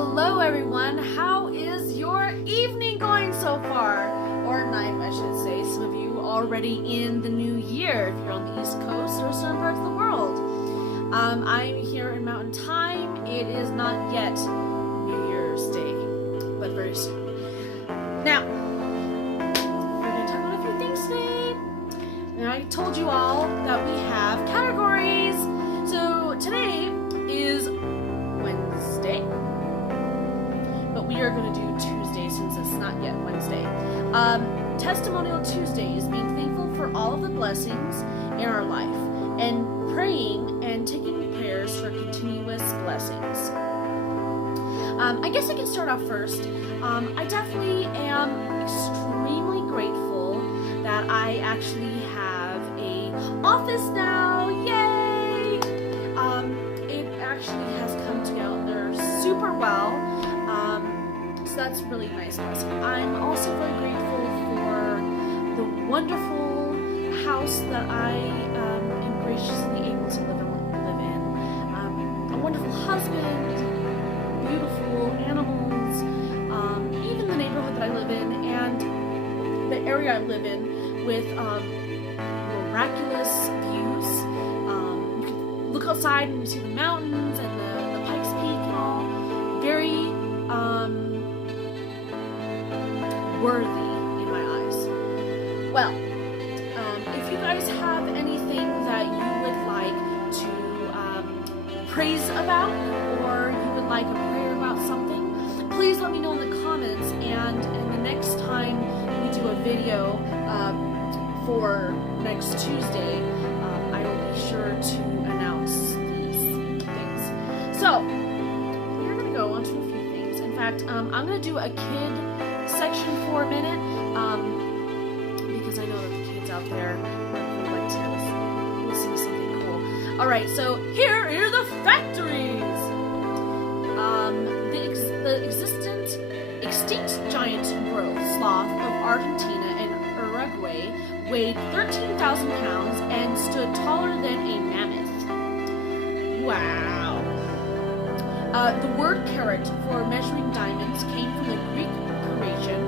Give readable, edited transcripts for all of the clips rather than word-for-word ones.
Hello everyone, how is your evening going so far? Or night, I should say. Some of you already in the new year, if you're on the East Coast or certain parts of the world. I'm here in Mountain Time. It is not yet New Year's Day, but very soon. Now, we're going to talk about a few things today. Now, I told you all that we have categories. So today is Wednesday, but we are going to do Tuesday since it's not yet Wednesday. Testimonial Tuesdays, being thankful for all of the blessings in our life, and praying and taking prayers for continuous blessings. I guess I can start off first. I definitely am extremely grateful that I actually have a office now. Yay! It actually has come together super well. So that's really nice blessing. I'm also very grateful for the wonderful house that I am graciously able to live in. A wonderful husband, beautiful animals, even the neighborhood that I live in and the area I live in with miraculous views. You can look outside and you see the mountains and the Pikes Peak and all. Very worthy in my eyes. Well, if you guys have anything that you would like to praise about, or you would like a prayer about something, please let me know in the comments, and the next time we do a video for next Tuesday, I will be sure to announce these things. So, we're going to go on to a few things. In fact, I'm going to do a kid section for a minute, because I know that the kids out there would like to listen to something cool. Alright, so here are the factories! The extinct giant growth sloth of Argentina and Uruguay weighed 13,000 pounds and stood taller than a mammoth. Wow. The word carat for measuring diamonds came from the Greek caration,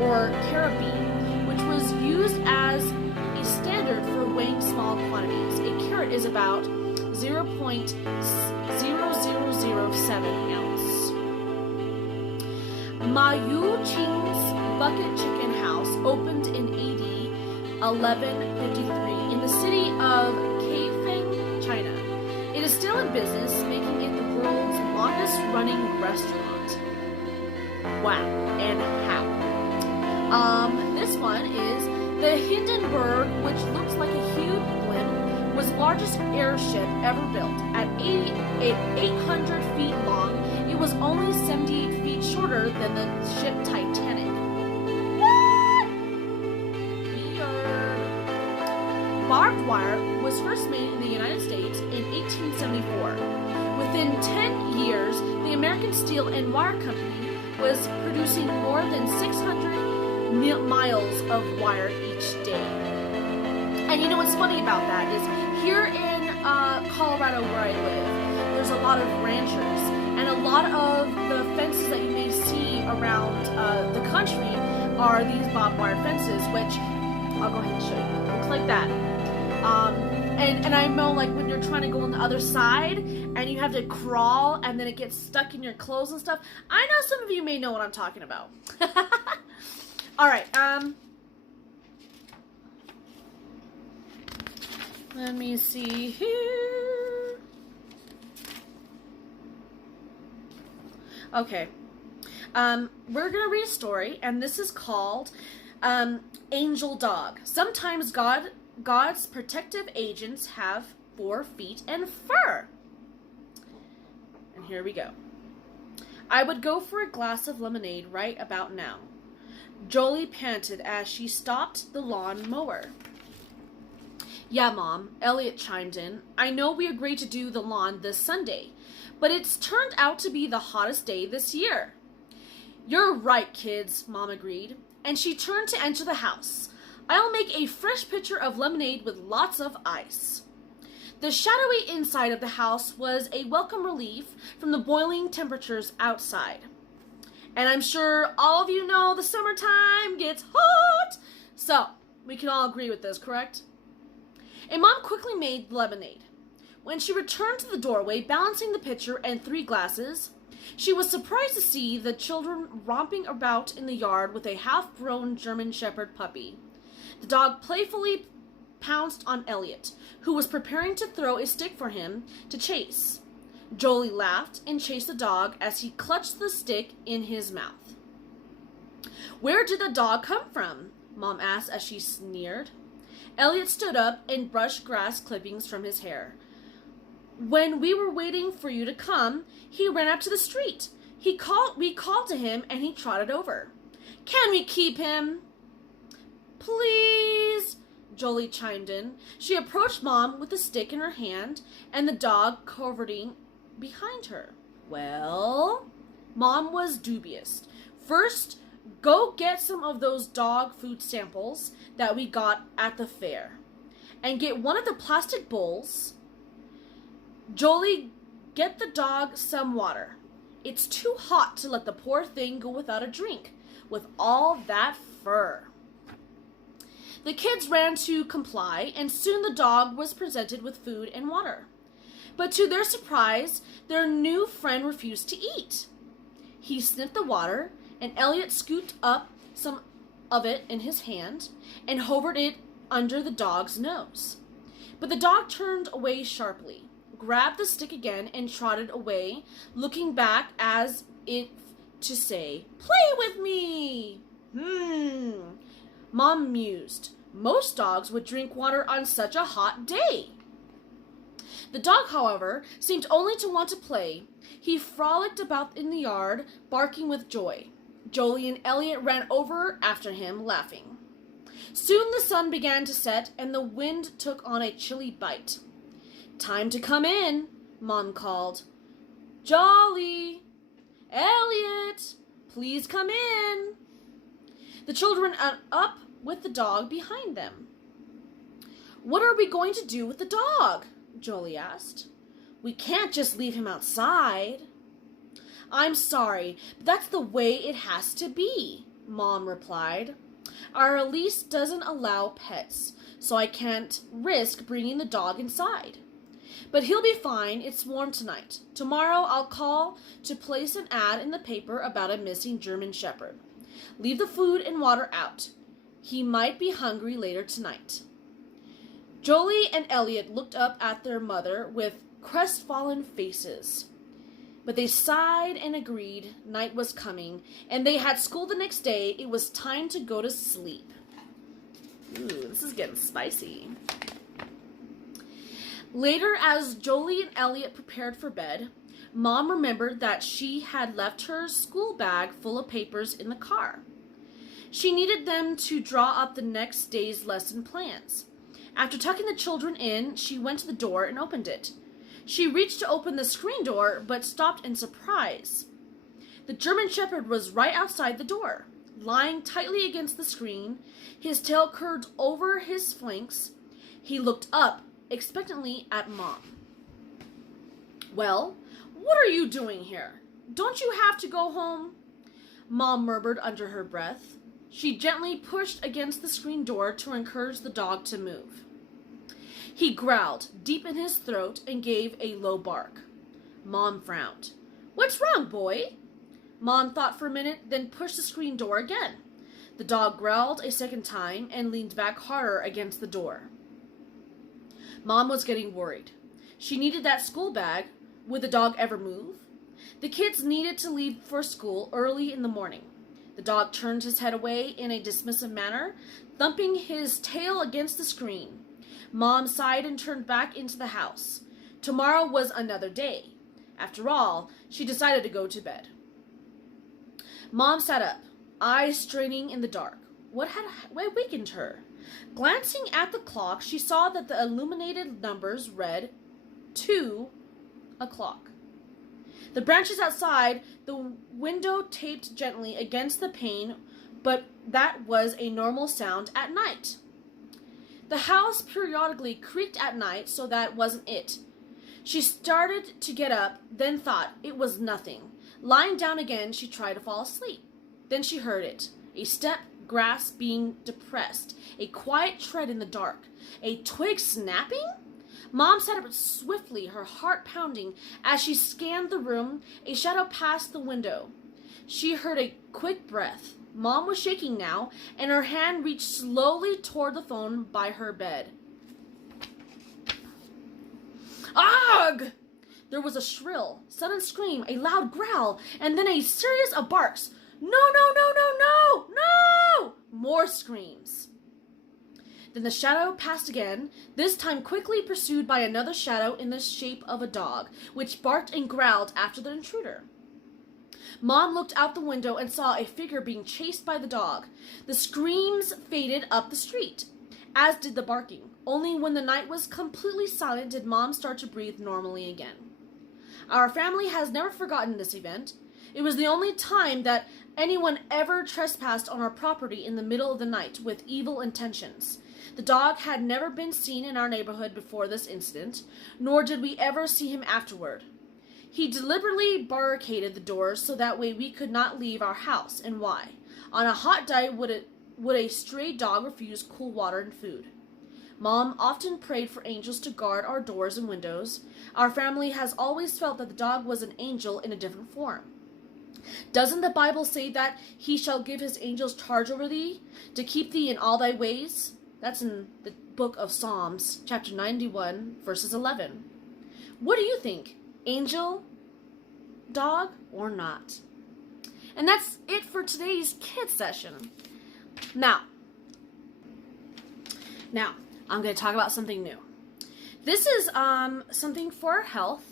or carabine, which was used as a standard for weighing small quantities. A carat is about 0.0007 ounce. Ma Yu Qing's Bucket Chicken House opened in AD 1153 in the city of Kaifeng, China. It is still in business, making it the world's longest running restaurant. Wow, and how? This one is the Hindenburg, which looks like a huge blimp, was the largest airship ever built. At 800 feet long, it was only 78 feet shorter than the ship Titanic. What? Barbed wire was first made in the United States in 1874. Within 10 years, the American Steel and Wire Company was producing more than 600 miles of wire each day. And you know what's funny about that is here in Colorado where I live, there's a lot of ranchers, and a lot of the fences that you may see around the country are these barbed wire fences, which I'll go ahead and show you. It looks like that. And I know, like, when you're trying to go on the other side and you have to crawl and then it gets stuck in your clothes and stuff. I know some of you may know what I'm talking about. Alright, let me see here. Okay. We're gonna read a story, and this is called Angel Dog. Sometimes God's protective agents have 4 feet and fur. And here we go. I would go for a glass of lemonade right about now. Jolie panted as she stopped the lawn mower. Yeah, Mom, Elliot chimed in. I know we agreed to do the lawn this Sunday, but it's turned out to be the hottest day this year. You're right, kids, Mom agreed, and she turned to enter the house. I'll make a fresh pitcher of lemonade with lots of ice. The shadowy inside of the house was a welcome relief from the boiling temperatures outside. And I'm sure all of you know the summertime gets hot, so we can all agree with this, correct? And Mom quickly made lemonade. When she returned to the doorway, balancing the pitcher and 3 glasses, she was surprised to see the children romping about in the yard with a half-grown German Shepherd puppy. The dog playfully pounced on Elliot, who was preparing to throw a stick for him to chase. Jolie laughed and chased the dog as he clutched the stick in his mouth. "Where did the dog come from?" Mom asked as she sneered. Elliot stood up and brushed grass clippings from his hair. "When we were waiting for you to come, he ran up to the street. We called to him and he trotted over. Can we keep him?" "Please," Jolie chimed in. She approached Mom with the stick in her hand and the dog covering behind her. "Well," Mom was dubious. "First, go get some of those dog food samples that we got at the fair. And get one of the plastic bowls. Jolie, get the dog some water. It's too hot to let the poor thing go without a drink, with all that fur." The kids ran to comply, and soon the dog was presented with food and water. But to their surprise, their new friend refused to eat. He sniffed the water, and Elliot scooped up some of it in his hand and hovered it under the dog's nose. But the dog turned away sharply, grabbed the stick again, and trotted away, looking back as if to say, "Play with me!" Mom mused. Most dogs would drink water on such a hot day. The dog, however, seemed only to want to play. He frolicked about in the yard, barking with joy. Jolie and Elliot ran over after him, laughing. Soon the sun began to set, and the wind took on a chilly bite. "Time to come in," Mom called. "Jolie! Elliot! Please come in!" The children ran up with the dog behind them. "What are we going to do with the dog?" Jolie asked. "We can't just leave him outside." "I'm sorry, but that's the way it has to be," Mom replied. "Our lease doesn't allow pets, so I can't risk bringing the dog inside. But he'll be fine. It's warm tonight. Tomorrow I'll call to place an ad in the paper about a missing German Shepherd. Leave the food and water out. He might be hungry later tonight." Jolie and Elliot looked up at their mother with crestfallen faces. But they sighed and agreed night was coming, and they had school the next day. It was time to go to sleep. Ooh, this is getting spicy. Later, as Jolie and Elliot prepared for bed, Mom remembered that she had left her school bag full of papers in the car. She needed them to draw up the next day's lesson plans. After tucking the children in, she went to the door and opened it. She reached to open the screen door, but stopped in surprise. The German Shepherd was right outside the door, lying tightly against the screen, his tail curled over his flanks. He looked up expectantly at Mom. "Well, what are you doing here? Don't you have to go home?" Mom murmured under her breath. She gently pushed against the screen door to encourage the dog to move. He growled deep in his throat and gave a low bark. Mom frowned. "What's wrong, boy?" Mom thought for a minute, then pushed the screen door again. The dog growled a second time and leaned back harder against the door. Mom was getting worried. She needed that school bag. Would the dog ever move? The kids needed to leave for school early in the morning. The dog turned his head away in a dismissive manner, thumping his tail against the screen. Mom sighed and turned back into the house. Tomorrow was another day. After all, she decided to go to bed. Mom sat up, eyes straining in the dark. What had awakened her? Glancing at the clock, she saw that the illuminated numbers read 2 o'clock. The branches outside the window tapped gently against the pane, but that was a normal sound at night. The house periodically creaked at night, so that wasn't it. She started to get up, then thought it was nothing. Lying down again, she tried to fall asleep. Then she heard it. A step, grass being depressed. A quiet tread in the dark. A twig snapping? Mom sat up swiftly, her heart pounding. As she scanned the room, a shadow passed the window. She heard a quick breath. Mom was shaking now, and her hand reached slowly toward the phone by her bed. Ugh! There was a shrill, sudden scream, a loud growl, and then a series of barks. No, no, no, no, no, no! More screams. Then the shadow passed again, this time quickly pursued by another shadow in the shape of a dog, which barked and growled after the intruder. Mom looked out the window and saw a figure being chased by the dog. The screams faded up the street, as did the barking. Only when the night was completely silent did Mom start to breathe normally again. Our family has never forgotten this event. It was the only time that anyone ever trespassed on our property in the middle of the night with evil intentions. The dog had never been seen in our neighborhood before this incident, nor did we ever see him afterward. He deliberately barricaded the doors so that way we could not leave our house. And why? On a hot day would a stray dog refuse cool water and food? Mom often prayed for angels to guard our doors and windows. Our family has always felt that the dog was an angel in a different form. Doesn't the Bible say that he shall give his angels charge over thee, to keep thee in all thy ways? That's in the book of Psalms, chapter 91, verses 11. What do you think? Angel, dog, or not? And that's it for today's kids session. Now, I'm going to talk about something new. This is something for our health,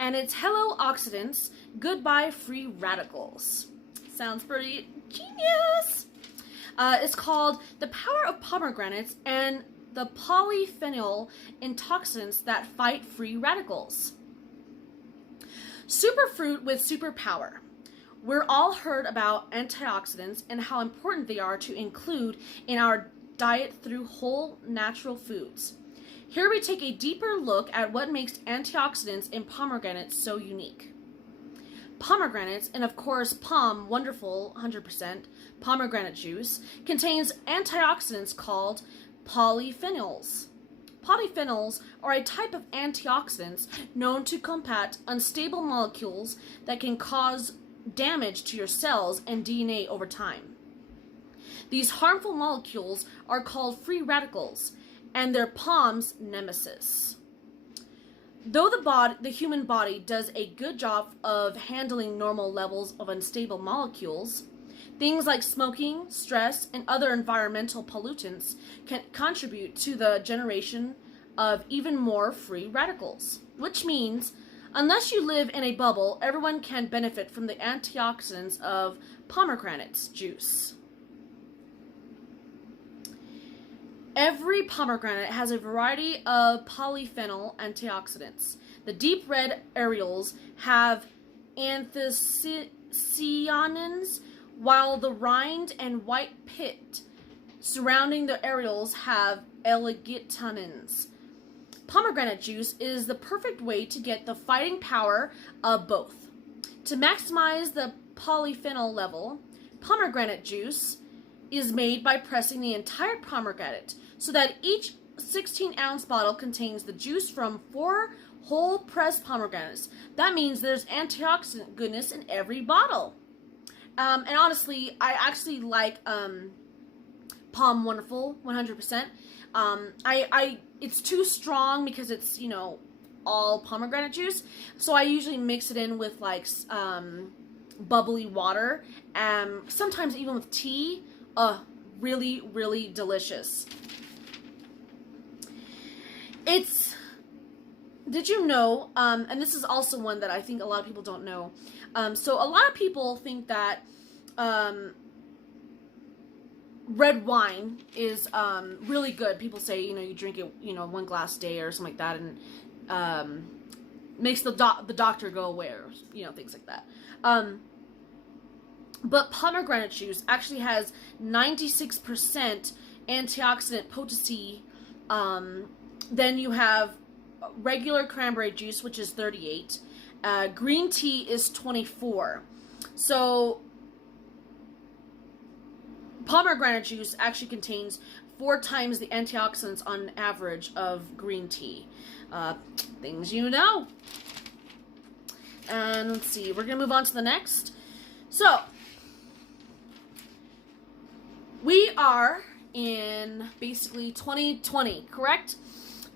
and it's Hello Oxidants, Goodbye Free Radicals. Sounds pretty genius. It's called The Power of Pomegranates and the Polyphenol Antioxidants That Fight Free Radicals. Superfruit with superpower. We're all heard about antioxidants and how important they are to include in our diet through whole natural foods. Here we take a deeper look at what makes antioxidants in pomegranates so unique. Pomegranates, and of course POM Wonderful 100% pomegranate juice, contains antioxidants called polyphenols. Polyphenols are a type of antioxidants known to combat unstable molecules that can cause damage to your cells and DNA over time. These harmful molecules are called free radicals, and they're POM's nemesis. Though the human body does a good job of handling normal levels of unstable molecules, things like smoking, stress, and other environmental pollutants can contribute to the generation of even more free radicals, which means unless you live in a bubble, everyone can benefit from the antioxidants of pomegranate juice. Every pomegranate has a variety of polyphenol antioxidants. The deep red areoles have anthocyanins, while the rind and white pit surrounding the areoles have L-arginins. Pomegranate juice is the perfect way to get the fighting power of both. To maximize the polyphenol level, pomegranate juice is made by pressing the entire pomegranate so that each 16-ounce bottle contains the juice from 4 whole pressed pomegranates. That means there's antioxidant goodness in every bottle. And honestly, I actually like POM Wonderful 100%. It's too strong because it's, all pomegranate juice. So I usually mix it in with like bubbly water, sometimes even with tea. Really, really delicious. Did you know, and this is also one that I think a lot of people don't know. So a lot of people think that red wine is really good. People say, you drink it, 1 glass a day or something like that, and makes the doctor go away, or, things like that. But pomegranate juice actually has 96% antioxidant potency Then you have regular cranberry juice, which is 38. Green tea is 24. So pomegranate juice actually contains 4 times the antioxidants on average of green tea. Things you know. And let's see, we're going to move on to the next. So, we are in basically 2020, correct?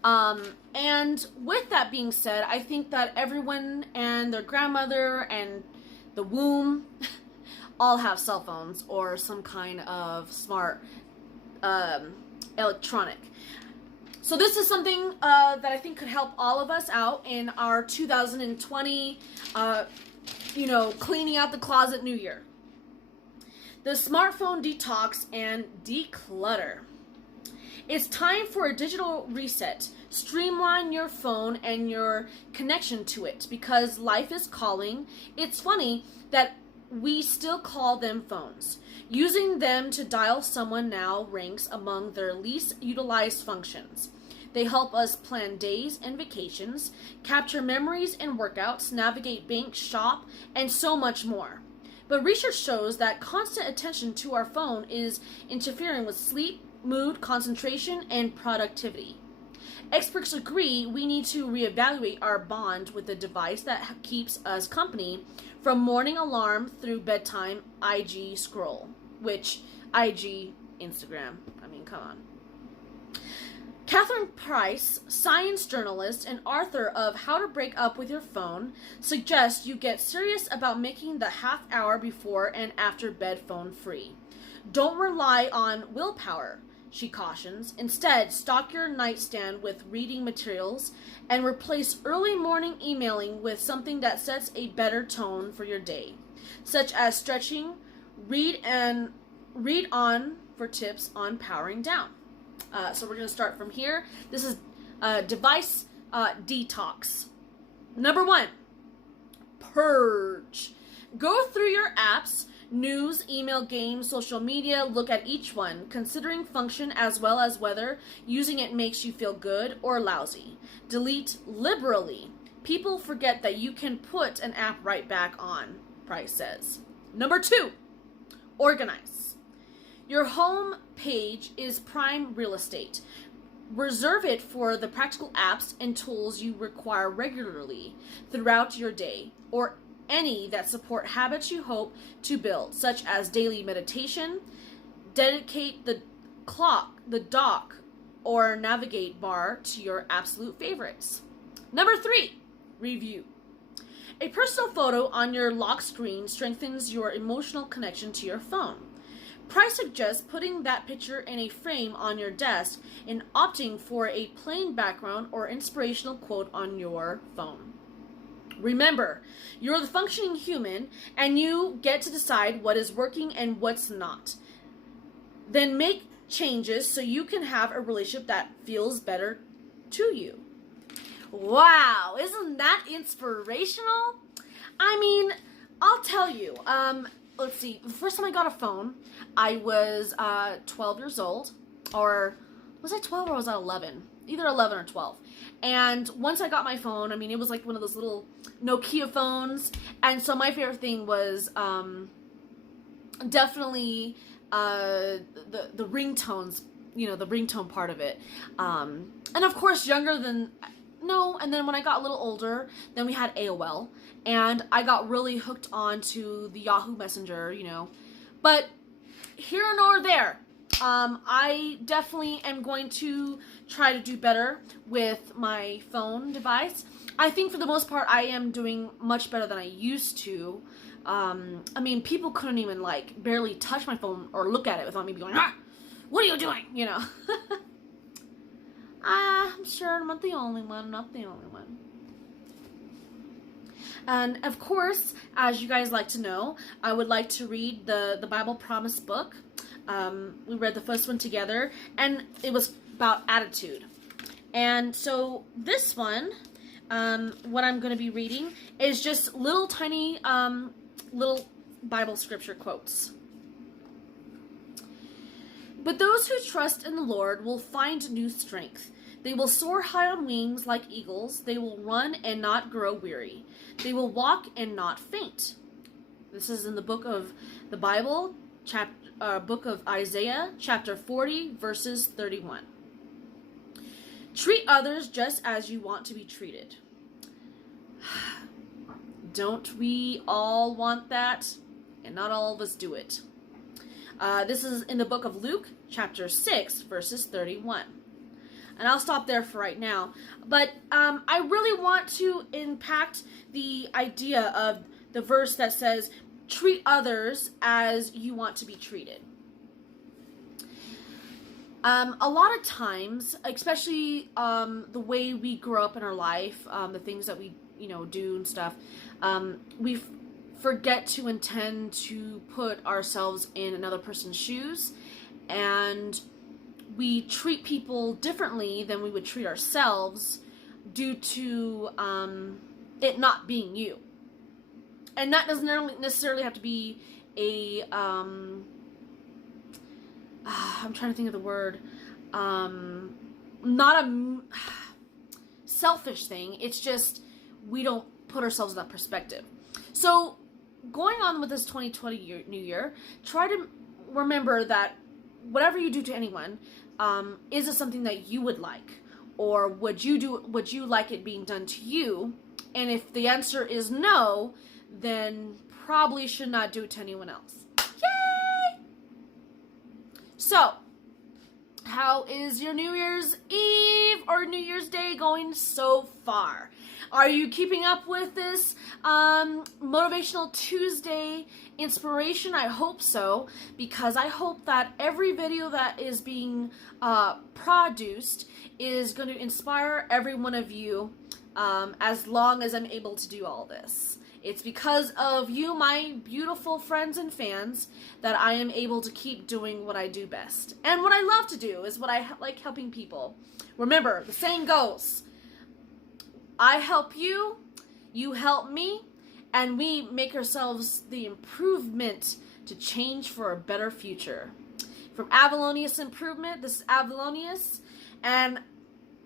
And with that being said, I think that everyone and their grandmother and the womb all have cell phones or some kind of smart electronic. So this is something that I think could help all of us out in our 2020, cleaning out the closet New Year. The smartphone detox and declutter. It's time for a digital reset. Streamline your phone and your connection to it because life is calling. It's funny that we still call them phones. Using them to dial someone now ranks among their least utilized functions. They help us plan days and vacations, capture memories and workouts, navigate bank, shop, and so much more. But research shows that constant attention to our phone is interfering with sleep, mood, concentration, and productivity. Experts agree we need to reevaluate our bond with the device that keeps us company from morning alarm through bedtime IG scroll, which IG, Instagram, I mean, come on. Catherine Price, science journalist and author of How to Break Up with Your Phone, suggests you get serious about making the half hour before and after bed phone free. Don't rely on willpower, she cautions. Instead, stock your nightstand with reading materials and replace early morning emailing with something that sets a better tone for your day, such as stretching, read on for tips on powering down. So we're going to start from here. This is device detox. Number 1, purge. Go through your apps, news, email, games, social media, look at each one, considering function as well as whether using it makes you feel good or lousy. Delete liberally. People forget that you can put an app right back on, Price says. Number 2, organize. Your home page is prime real estate. Reserve it for the practical apps and tools you require regularly throughout your day, or any that support habits you hope to build, such as daily meditation. Dedicate the clock, the dock, or navigate bar to your absolute favorites. Number 3, review. A personal photo on your lock screen strengthens your emotional connection to your phone. Price suggests putting that picture in a frame on your desk and opting for a plain background or inspirational quote on your phone. Remember, you're the functioning human and you get to decide what is working and what's not. Then make changes so you can have a relationship that feels better to you. Wow, isn't that inspirational? I mean, I'll tell you, let's see, the first time I got a phone, I was 12 years old, or was I 12 or was I 11? Either 11 or 12. And once I got my phone, I mean, it was like one of those little Nokia phones, and so my favorite thing was definitely the ringtones, the ringtone part of it. And of course, and then when I got a little older, then we had AOL, and I got really hooked on to the Yahoo Messenger, But here nor there, I definitely am going to try to do better with my phone device. I think for the most part, I am doing much better than I used to. I mean, people couldn't even barely touch my phone or look at it without me going, what are you doing? I'm sure I'm not the only one, And of course, as you guys like to know, I would like to read the Bible Promise book. We read the first one together, and it was about attitude. And so this one, what I'm going to be reading is just little tiny little Bible scripture quotes. But those who trust in the Lord will find new strength. They will soar high on wings like eagles. They will run and not grow weary. They will walk and not faint. This is in the book of the Bible, book of Isaiah, chapter 40, verses 31. Treat others just as you want to be treated. Don't we all want that? And not all of us do it. This is in the book of Luke, chapter 6, verses 31. And I'll stop there for right now. But I really want to impact the idea of the verse that says, treat others as you want to be treated. A lot of times, especially the way we grow up in our life, the things that we do and stuff, we forget to intend to put ourselves in another person's shoes, and we treat people differently than we would treat ourselves due to it not being you. And that doesn't necessarily have to be a I'm trying to think of the word, not a selfish thing. It's just we don't put ourselves in that perspective. So going on with this 2020 new year, try to remember that whatever you do to anyone, is it something that you would like, or would you like it being done to you? And if the answer is no, then probably should not do it to anyone else. Yay! So, how is your New Year's Eve or New Year's Day going so far? Are you keeping up with this Motivational Tuesday inspiration? I hope so, because I hope that every video that is being produced is going to inspire every one of you as long as I'm able to do all this. It's because of you, my beautiful friends and fans, that I am able to keep doing what I do best. And what I love to do is what I like, helping people. Remember, the saying goes, I help you, you help me, and we make ourselves the improvement to change for a better future. From Avalonias Improvement, this is Avalonias, and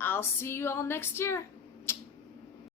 I'll see you all next year.